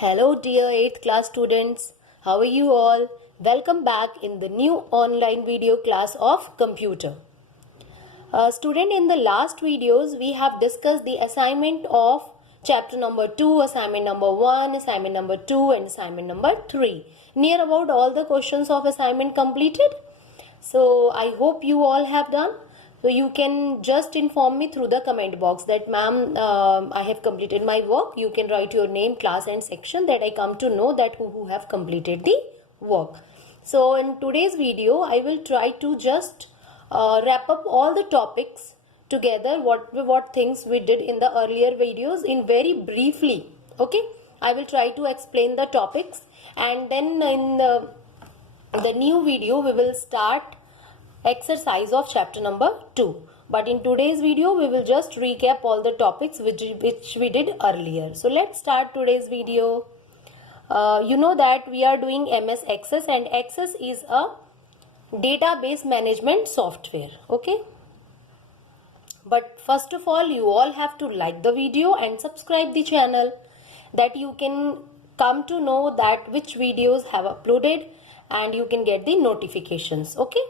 Hello dear 8th class students, how are you all? Welcome back in the new online video class of computer. Student, in the last videos we have discussed the assignment of chapter number 2, assignment number 1, assignment number 2 and assignment number 3. Near about all the questions of assignment completed. So I hope you all have done. So you can just inform me through the comment box that ma'am, I have completed my work. You can write your name, class and section that I come to know that who have completed the work. So in today's video, I will try to just wrap up all the topics together, what things we did in the earlier videos in very briefly. Okay, I will try to explain the topics, and then in the new video we will start exercise of chapter number 2. But in today's video we will just recap all the topics which we did earlier. So let's start today's video. You know that we are doing MS Access, and Access is a database management software. Okay, but first of all you all have to like the video and subscribe the channel, that you can come to know that which videos have uploaded and you can get the notifications. Okay,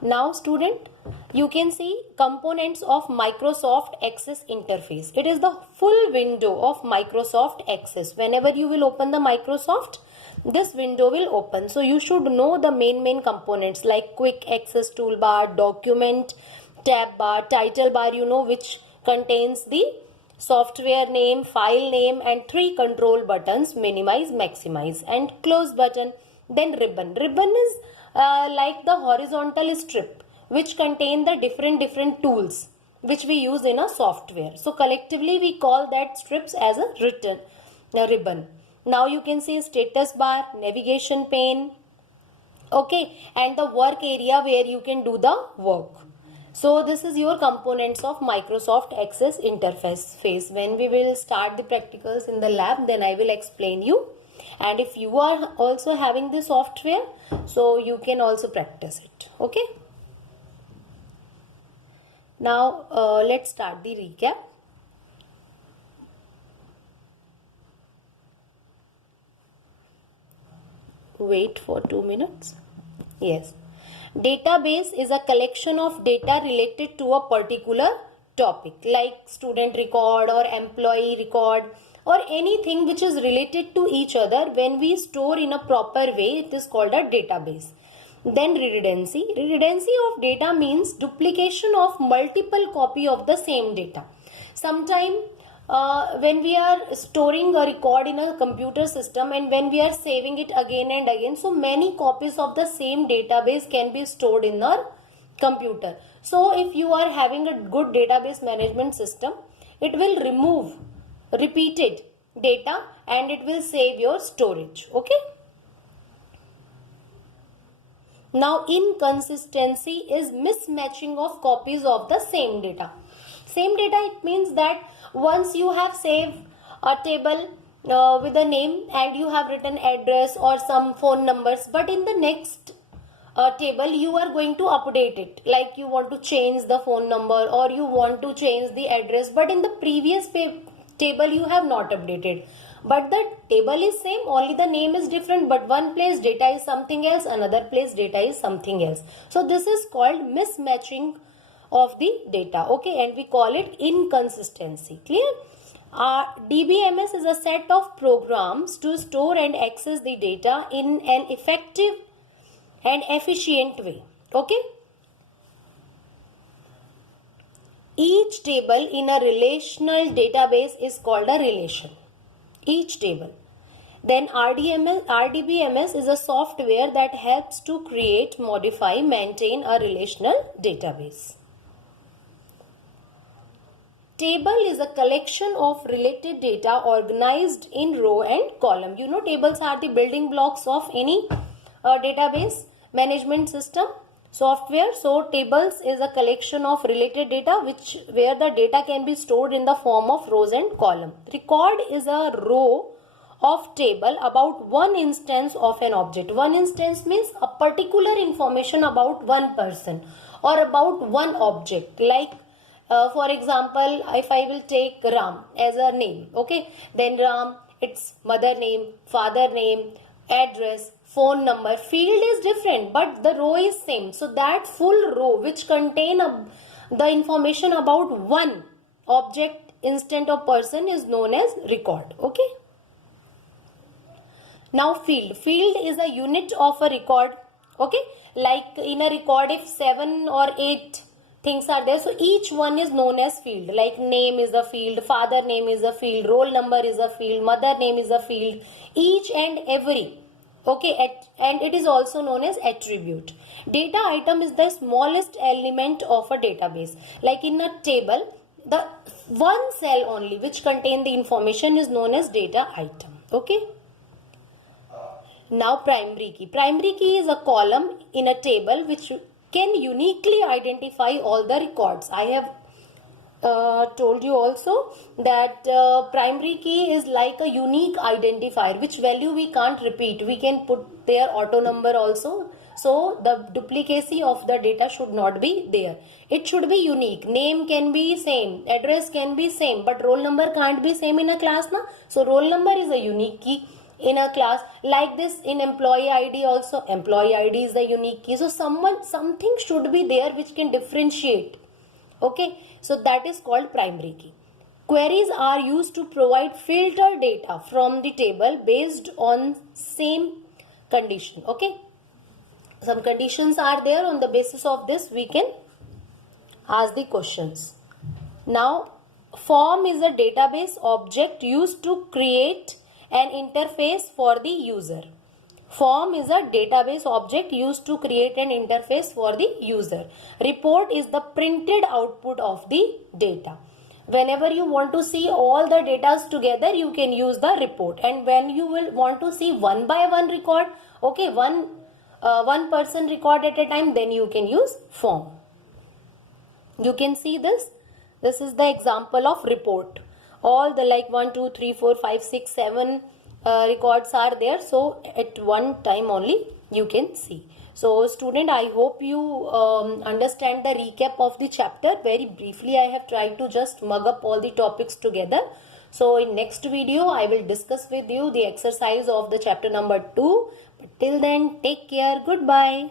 now student, you can see components of Microsoft Access interface. It is the full window of Microsoft Access. Whenever you will open the Microsoft, this window will open. So you should know the main components like quick access toolbar, document tab bar, title bar, you know, which contains the software name, file name and 3 control buttons: minimize, maximize and close button. Then ribbon. Ribbon is like the horizontal strip which contain the different tools which we use in a software. So collectively we call that strips as a ribbon. Now you can see status bar, navigation pane, okay, and the work area where you can do the work. So this is your components of Microsoft Access interface. When we will start the practicals in the lab, then I will explain you. And if you are also having the software, so you can also practice it. Okay, now let's start the recap. Wait for 2 minutes. Yes, database is a collection of data related to a particular topic, like student record or employee record or anything which is related to each other. When we store in a proper way, it is called a database. Then redundancy. Redundancy of data means duplication of multiple copy of the same data. Sometime when we are storing a record in a computer system and when we are saving it again and again, so many copies of the same database can be stored in our computer. So if you are having a good database management system, it will remove repeated data and it will save your storage. Okay, now inconsistency is mismatching of copies of the same data. Same data, it means that once you have saved a table with a name and you have written address or some phone numbers, but in the next table you are going to update it, like you want to change the phone number or you want to change the address, but in the previous table you have not updated, but the table is same, only the name is different, but one place data is something else, another place data is something else. So this is called mismatching of the data. Okay, and we call it inconsistency. Clear? DBMS is a set of programs to store and access the data in an effective and efficient way. Okay, each table in a relational database is called a relation. Each table. Then RDBMS is a software that helps to create, modify, maintain a relational database. Table is a collection of related data organized in row and column. You know, tables are the building blocks of any database management system software. So tables is a collection of related data where the data can be stored in the form of rows and column. Record is a row of table about one instance of an object. One instance means a particular information about one person or about one object, like For example, if I will take Ram as a name, okay, then Ram, its mother name, father name, address, phone number, field is different, but the row is same. So that full row which contain the information about one object, instant or person is known as record. Okay. Now field is a unit of a record. Okay, like in a record if 7 or 8 things are there, so each one is known as field. Like name is a field, father name is a field, roll number is a field, mother name is a field, each and every. Okay, and it is also known as attribute. Data item is the smallest element of a database. Like in a table, the one cell only which contain the information is known as data item. Okay. Now primary key. Primary key is a column in a table which can uniquely identify all the records. I have told you also that primary key is like a unique identifier which value we can't repeat. We can put their auto number also. So the duplicacy of the data should not be there. It should be unique. Name can be same, address can be same, but roll number can't be same in a class na. So roll number is a unique key in a class. Like this in employee ID also, employee ID is a unique key. So something should be there which can differentiate. Okay, so that is called primary key. Queries are used to provide filtered data from the table based on same condition. Okay, some conditions are there, on the basis of this we can ask the questions. Now form is a database object used to create an interface for the user. Form is a database object used to create an interface for the user. Report is the printed output of the data. Whenever you want to see all the data together, you can use the report. And when you will want to see one by one record, okay, one person record at a time, then you can use form. You can see this. This is the example of report. All the like 1, 2, 3, 4, 5, 6, 7 records are there. So at one time only you can see. So student, I hope you understand the recap of the chapter. Very briefly I have tried to just mug up all the topics together. So in next video I will discuss with you the exercise of the chapter number 2. But till then, take care. Goodbye.